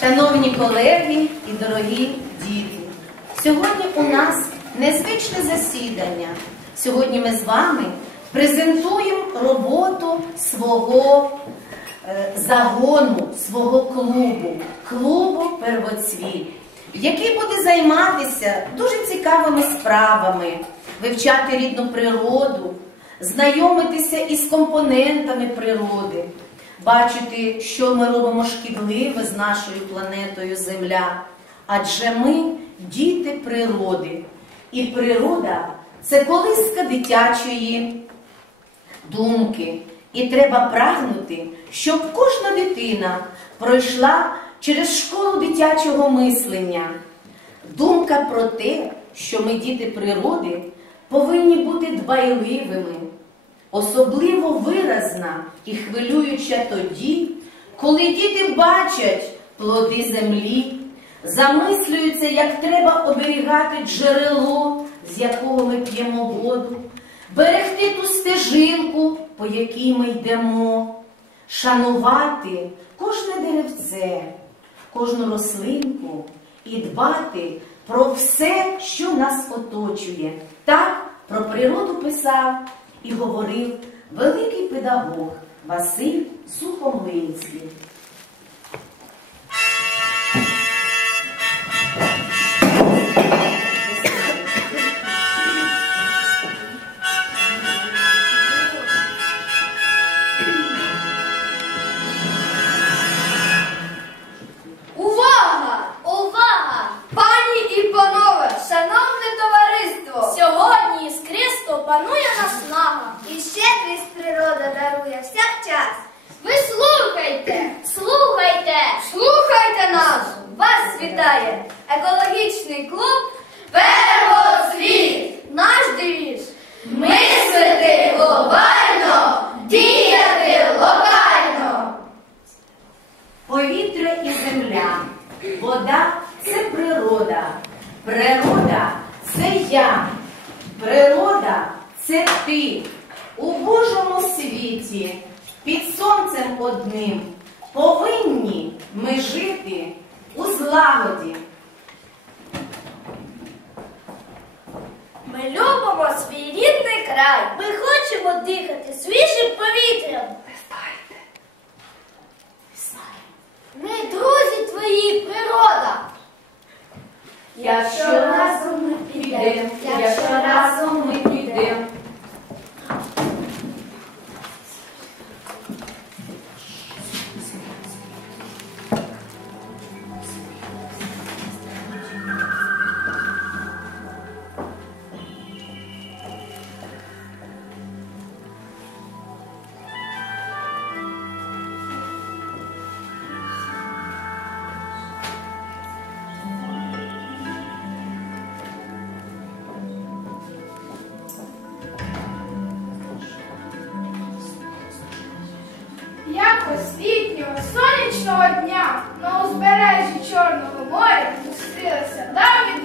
Шановні колеги і дорогі діти, сьогодні у нас незвичне засідання. Сьогодні ми з вами презентуємо роботу свого е, загону, свого клубу, клубу Первоцвіт, який буде займатися дуже цікавими справами, вивчати рідну природу, знайомитися із компонентами природи бачити, що ми робимо шкідливе з нашою планетою Земля. Адже ми діти природи. І природа це колиска дитячої думки. І треба прагнути, щоб кожна дитина пройшла через школу дитячого мислення. Думка про те, що ми діти природи, повинні бути дбайливими особливо виразна і хвилююча тоді, коли діти бачать плоди землі, замислюються, як треба оберігати джерело, з якого ми п'ємо воду, берегти ту стежинку, по якій ми йдемо, шанувати кожне деревце, кожну рослинку і дбати про все, що нас оточує. Так про природу писав і говорив великий педагог Василь Сухомлинський. Вода це природа, природа це я, природа це ти. У Божому світі під сонцем одним повинні ми жити у злагоді. Ми любимо свій рідний край. Ми хочемо дихати свіжим повітрям. Ми друзі твої, природа. Якщо разом Якось літнього сонячного дня на узбережжі Чорного моря зустрілися давні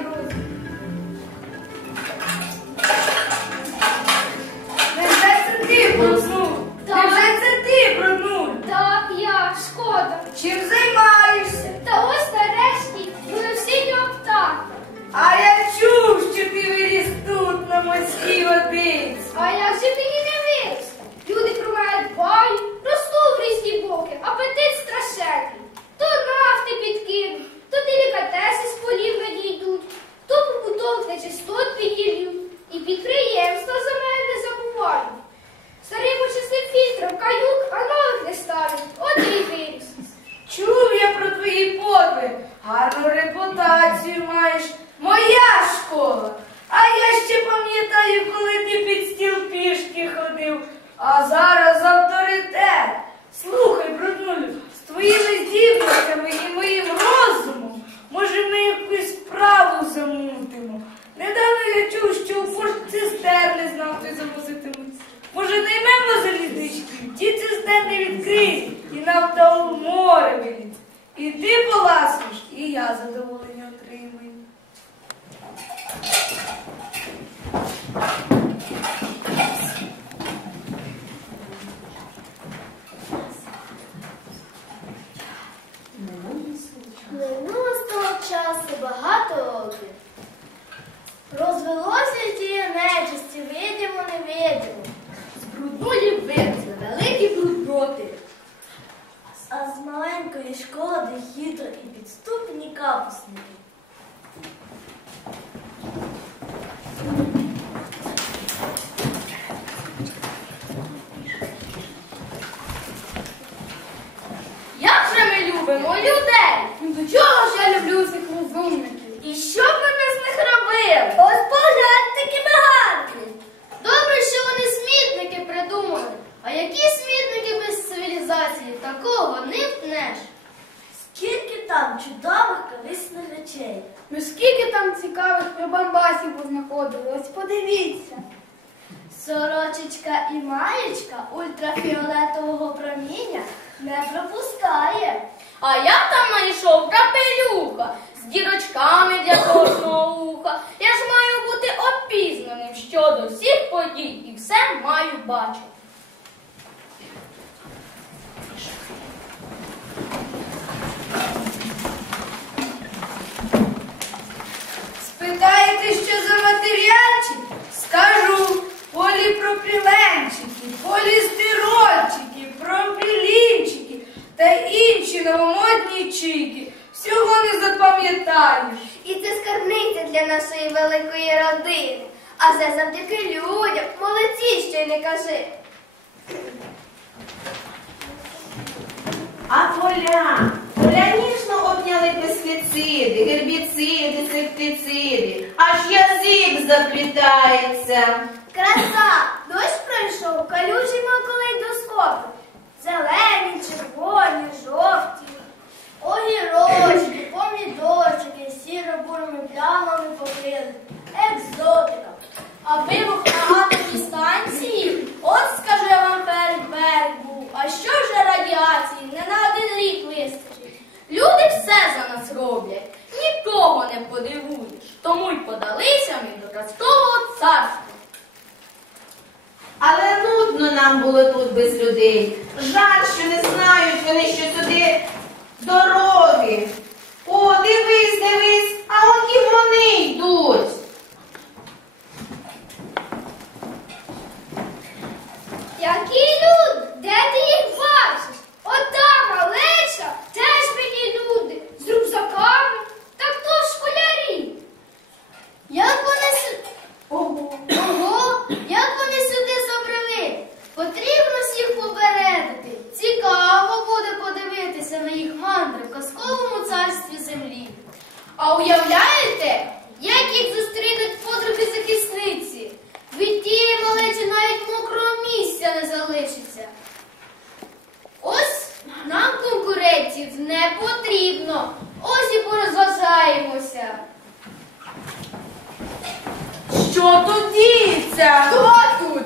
які смітники без цивілізації? Такого не втнеш. Скільки там чудових корисних речей. Ну скільки там цікавих прибамбасів познаходили, ось подивіться. Сорочечка і маєчка ультрафіолетового проміння не пропускає. А я там знайшов капелюха з дірочками для кожного уха. Я ж маю бути опізнаним щодо всіх подій і все маю бачити. Заплітається. Краса! Дощ пройшов, калюжі калейдоскопи. Зелені, червоні, жовті. Огірочки, помідорчики, сіро-бурими плямами покрили. Екзотика. А вибух на атомній станції? От скажу я вам перед був. А що ж радіації? Не на один рік вистачить. Люди все за нас роблять. Нікого не подивуєш. Тому й подалися ми до казкового царства. Але нудно нам було тут без людей. Жаль, що не знають вони, що сюди дороги. О, дивись, дивись, а от і вони йдуть. Які люди? Де ти їх бачиш? Ота малеча, теж мені люди, з рюкзаками, так то ж школярі. Як вони сюди? Ого, ого, як вони сюди забрели? Потрібно всіх попередити. Цікаво буде подивитися на їх мандри в казковому царстві землі. А уявляєте, як їх зустрінуть подруги захисниці? Від тієї малечі навіть мокрого місця не залишиться. Ось нам конкурентів не потрібно. Ось і порозважаємося. Що тут діється? Хто тут?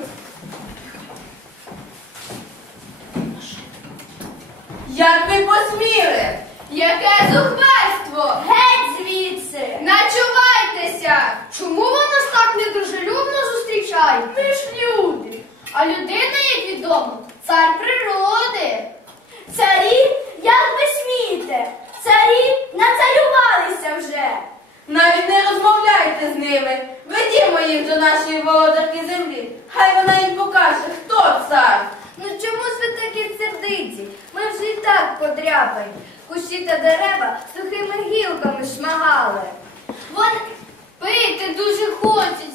Як ви посміли? Яке зухвальство! Геть звідси! Начувайтеся! Чому ви нас так недружелюбно зустрічають? Ми ж люди. А людина, як відомо, цар природи. Царі, як ви смієте? Царі нацарювалися вже. Навіть не розмовляйте з ними. Ведімо їх до нашої володарки землі. Хай вона їм покаже, хто цар. Ну чому ж ви такі сердиті? Ми вже і так подряпані. Кущі та дерева сухими гілками шмагали. Вони пити дуже хочеться.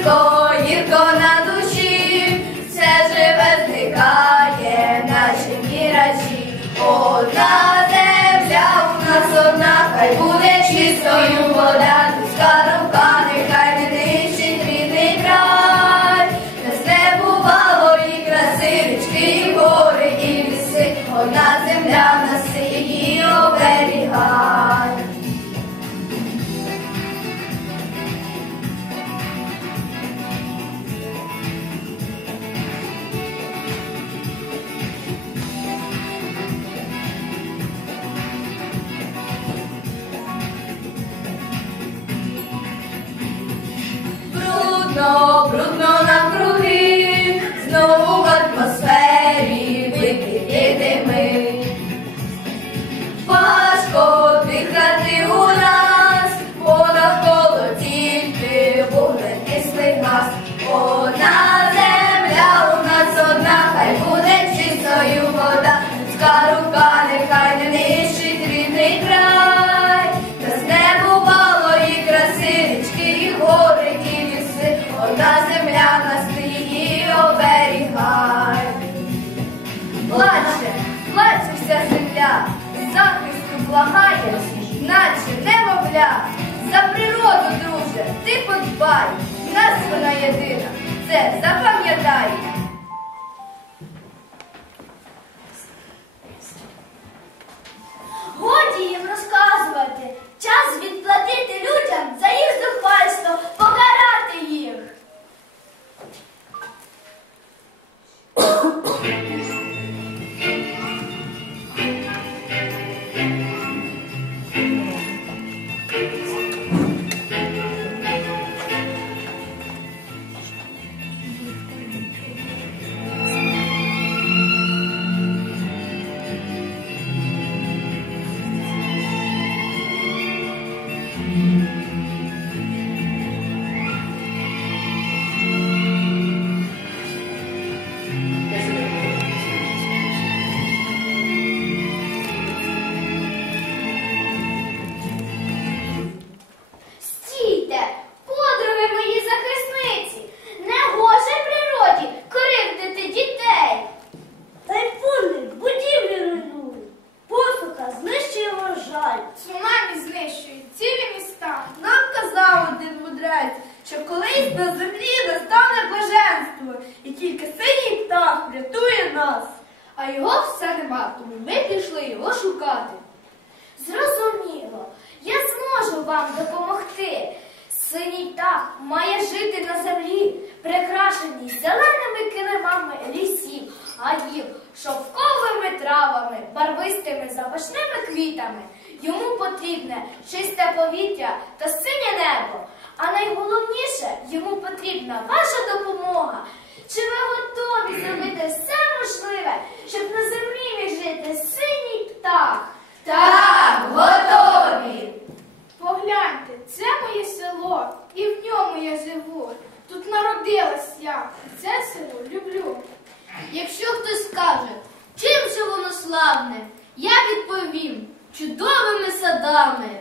Гірко, гірко на душі, все живе зникає, наче мірачі. Одна земля у нас одна, хай буде чистою благає, наче немовля. За природу, друже, ти подбай, нас вона єдина, це запам'ятай. Зеленими килимами лісів, гаїв, шовковими травами, барвистими запашними квітами. Йому потрібне чисте повітря та синє небо. А найголовніше йому потрібна ваша допомога. Чи ви готові зробити все можливе, щоб на землі міг жити синій птах? Так, готові. Погляньте, це моє село, і в ньому я живу. Тут народилась я, це село люблю. Якщо хтось скаже, чим же воно славне, я відповім чудовими садами.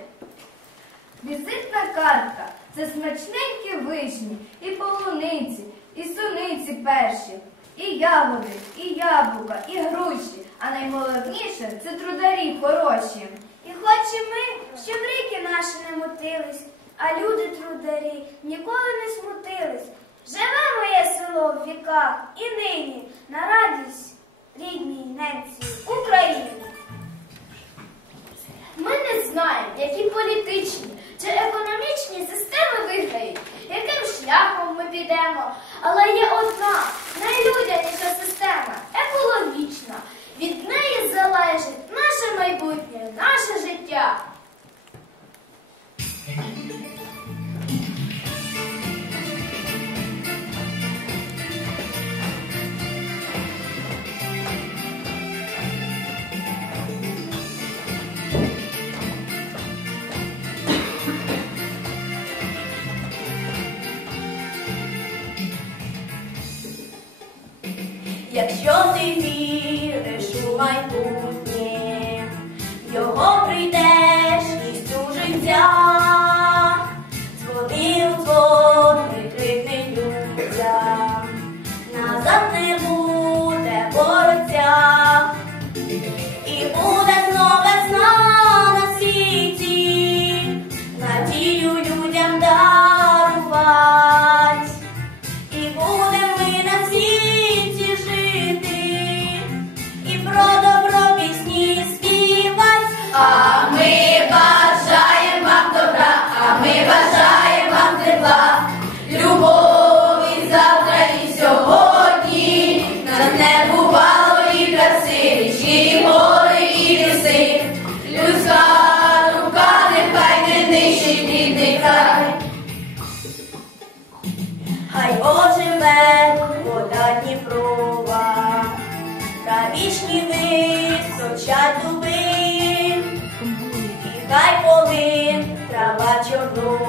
Візитна картка це смачненькі вишні, і полуниці, і суниці перші, і ягоди, і яблука, і груші, а найголовніше це трударі хороші. І хоч і ми, щоб ріки наші не мутились, а люди трударі ніколи не смутились. Живе моє село в віках і нині на радість рідній ненці України. Ми не знаємо, які політичні Якщо ти віриш у майбутнє, його прийдешність у життя, Oh.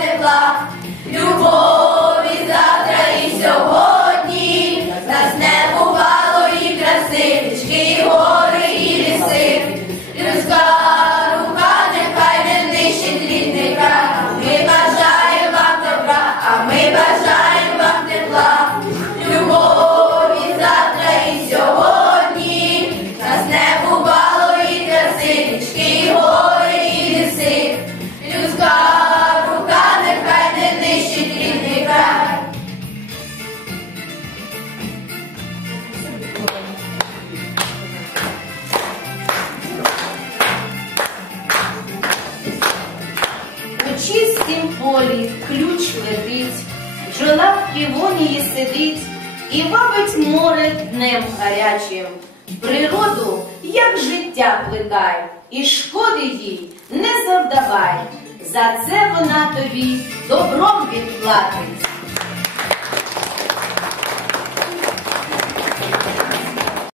o'clock. І вабить море днем гарячим. Природу, як життя плетай, і шкоди їй не завдавай. За це вона тобі добром відплатить.